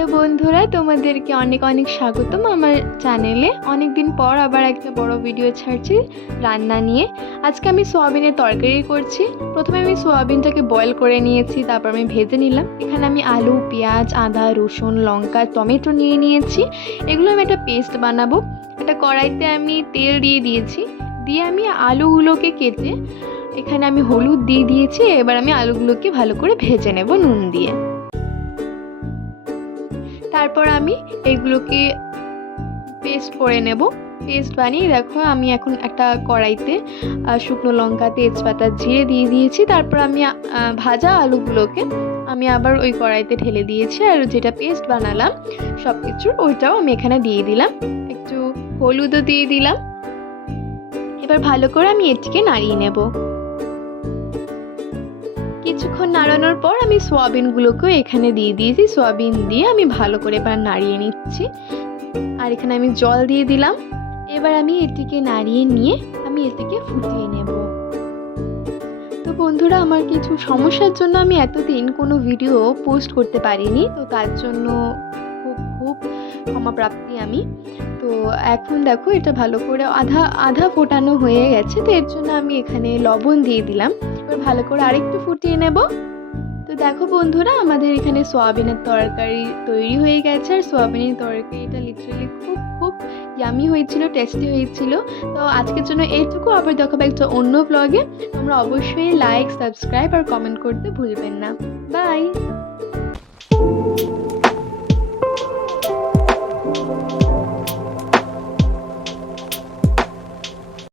Hello বন্ধুরা, তোমাদেরকে অনেক অনেক স্বাগতম আমার চ্যানেলে। অনেক দিন পর আবার একটা বড় ভিডিও ছাড়ছি রান্না নিয়ে। আজকে আমি সোয়াবিনের তরকারি করছি। প্রথমে আমি সোয়াবিনটাকে বয়েল করে নিয়েছি, তারপর আমি ভেজে নিলাম। এখানে আমি আলু, পেঁয়াজ, আদা, রসুন, লঙ্কা, টমেটো নিয়ে নিয়েছি। এগুলো আমি একটা পেস্ট বানাবো। একটা কড়াইতে আমি তেল দিয়ে দিয়েছি, দিয়ে আমি আলুগুলোকে কেটে এখানে আমি হলুদ দিয়ে দিয়েছি। এবার আমি আলুগুলোকে ভালো করে ভেজে নেব নুন দিয়ে। তারপর আমি এগুলোকে পেস্ট করে নেব। পেস্ট বানিয়ে দেখো আমি এখন একটা কড়াইতে শুকনো লঙ্কা, তেজপাতা, জিরে দিয়ে দিয়েছি। তারপর আমি ভাজা আলুগুলোকে আমি আবার ওই কড়াইতে ঢেলে দিয়েছি, আর যেটা পেস্ট বানালাম সব কিছুর ওইটাও আমি এখানে দিয়ে দিলাম। একটু হলুদও দিয়ে দিলাম। এবার ভালো করে আমি এটিকে নাড়িয়ে নেব। কিছুক্ষণ নাড়ানোর পর আমি সোয়াবিনগুলোকেও এখানে দিয়ে দিয়েছি। সোয়াবিন দিয়ে আমি ভালো করে এবার নাড়িয়ে নিচ্ছি, আর এখানে আমি জল দিয়ে দিলাম। এবার আমি এটিকে নাড়িয়ে নিয়ে আমি এটিকে ফুটিয়ে নেব। তো বন্ধুরা, আমার কিছু সমস্যার জন্য আমি এতদিন কোনো ভিডিও পোস্ট করতে পারিনি, তো তার জন্য খুব খুব ক্ষমাপ্রাপ্তি আমি। তো এখন দেখো এটা ভালো করে আধা ফোটানো হয়ে গেছে, তো এর জন্য আমি এখানে লবণ দিয়ে দিলাম। এবার ভালো করে আরেকটু ফুটিয়ে নেব। তো দেখো বন্ধুরা, আমাদের এখানে সোয়াবিনের তরকারি তৈরি হয়ে গেছে। আর সোয়াবিনের তরকারিটা লিটারালি খুব খুব ইয়ামি হয়েছিল, টেস্টি হয়েছিল। তো আজকের জন্য এইটুকু। আবার দেখাবো একটা অন্য ব্লগে। তোমরা অবশ্যই লাইক, সাবস্ক্রাইব আর কমেন্ট করতে ভুলবেন না। বাই।